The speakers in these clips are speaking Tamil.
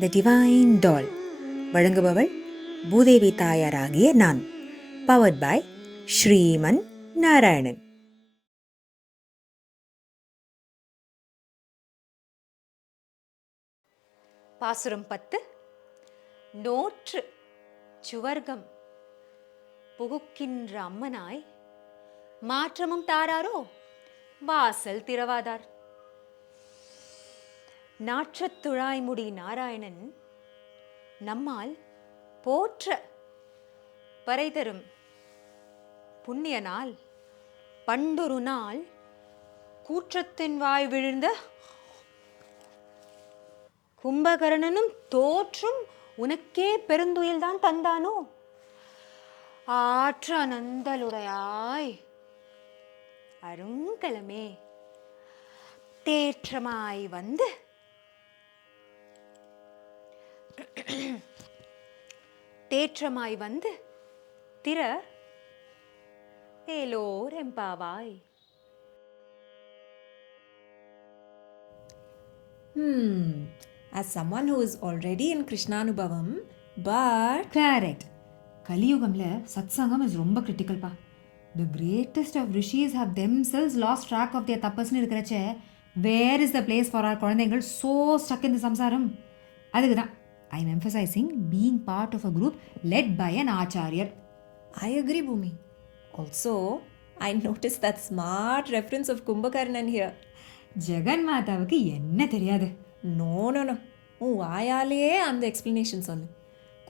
த டிவைன் டால். வழங்குபவள் பூதேவி தாயாராகிய நான். Powered by Sriman Narayanan. பாசுரம் 10. நோற்று சுவர்க்கம் புகுக்கின்ற அம்மனாய் மாற்றமும் தாராரோ வாசல் திறவாதார். நாற்றத்துழாய்முடி நாராயணன் நம்மால் போற்ற பறைதரும் புண்ணிய நாள் பண்டொரு நாள் கூற்றத்தின் வாய் விழுந்த கும்பகர்ணனும் தோற்றும் உனக்கே பெருந்துயில்தான் தந்தானோ. ஆற்ற நந்தலுடையாய் அருங்கலமே தேற்றமாய் வந்து திற ஏலோர் எம்பாவாய். As someone who is already in Krishnanubhavam, but... Correct. கலியுகம்ல சத்சங்கம் இஸ் ரொம்ப கிரிட்டிக்கல்ப்பா. The greatest of rishis have themselves lost track of their tapasன்னு இருக்கிறச்ச where is the place for our குழந்தைகள் so stuck in the samsaram? அதுக்கு தான் I am emphasizing being part of a group led by an acharya. I agree, Bhumi. Also, I noticed that smart reference of Kumbhakarnan here. Jagan மாதாவுக்கு என்ன தெரியாது? No. உன் வாயாலேயே அந்த எக்ஸ்பிளனேஷன் சொல்லு.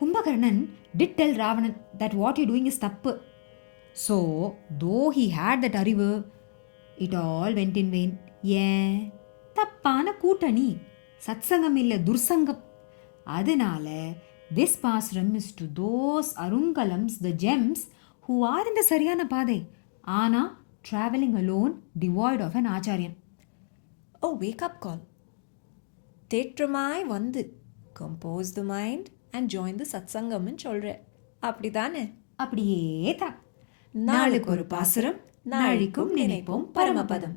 Kumbhakarnan did tell Ravanan that what you're doing is தப்பு. So, though he had that அறிவு, it all went in vain. ஏன்? தப்பான கூட்டணி, சத்சங்கம் இல்லை துர்சங்கம். அதனால this பாசுரம் is to those arungalams, the gems, who are in the சரியான பாதை, ஆனா traveling alone, devoid of an ஆச்சாரியன். Oh, wake up call. தேற்றமாய் வந்து compose the mind and join the satsangam சொல்ற. அப்படிதானே? அப்படியே தான். நாளுக்கு ஒரு பாசுரம், நாழிக்கும் நினைப்போம் பரமபதம்.